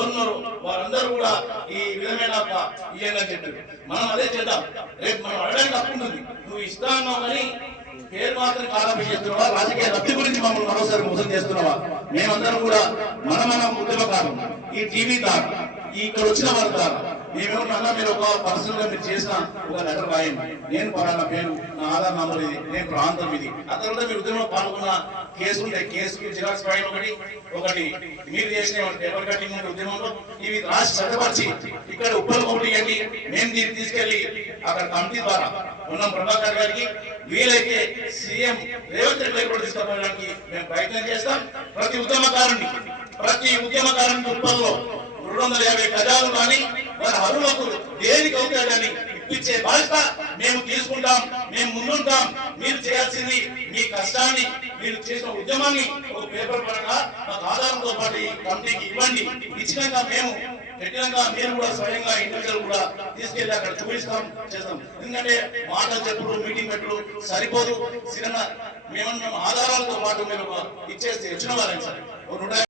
కోరున్నారు వారందరూ కూడా ఈ విధమైన ఇయ్యని చెప్పి మనం అదే చేద్దాం. రేపు మనం అడగడానికి హక్కు ఉంటుంది. నువ్వు ఇస్తా అన్నావు కానీ పేరు మాత్రం కాలాపి చేస్తున్నావా, రాజకీయ లబ్ధి గురించి మమ్మల్ని మరోసారి మోసం చేస్తున్నావా? మేమందరం కూడా మన ఉద్యమకారం ఈ టీవీ దారు ఇక్కడ వచ్చిన వారి దారు మేమేమన్నా మీరు ఒక పర్సనల్ గా మీరు చేసిన ఒక లెటర్ రాయండి, నేను పలానా పేరు, నా ఆధార్ నంబర్ ఇది, నేను ప్రాంతం ఇది. ఆ తర్వాత మీరు ఉద్యమంలో పాల్గొన్న కేసులు ఉంటాయి, కేసుకి జిరాక్స్ ఫైల్ ఒకటి మీరు చేసిన పేపర్ కటింగ్ ఉద్యమంలో ఇవి రాసి చట్టపరిచి ఇక్కడ ఉప్పల్ పంపించండి. మేము దీన్ని తీసుకెళ్లి అక్కడ కమిటీ ద్వారా ఉన్నాం ప్రభాకర్ గారికి వీలైతే సీఎం రేవంత్ రెడ్డి కూడా తీసుకుపోవడానికి మేము ప్రయత్నం చేస్తాం. ప్రతి ఉద్యమకారునికి ఉప్పల్లో 250 గజాలు కానీ వారి అరువులకు దేనికి అవుతాడని ఇప్పించే బాధ్యత మేము తీసుకుంటాం. మేము ముందుంటాం. మీరు చేయాల్సింది మీ కష్టాన్ని, మీరు చేసిన ఉద్యమాన్ని ఒక పేపర్ పరంగా మాకు ఆధారంతో పాటు ఈ కమిటీకి ఇవ్వండి. ఇచ్చినాక మేము పెట్టినాక మీరు కూడా స్వయంగా ఇండివిజువల్ కూడా తీసుకెళ్లి అక్కడ చూపిస్తాం, చేస్తాం. ఎందుకంటే మాటలు చెప్పుడు మీటింగ్ పెట్టుడు సరిపోదు. సినిమా మేమన్నా ఆధారాలతో పాటు మీరు ఇచ్చేసి వచ్చిన వారైనా సరే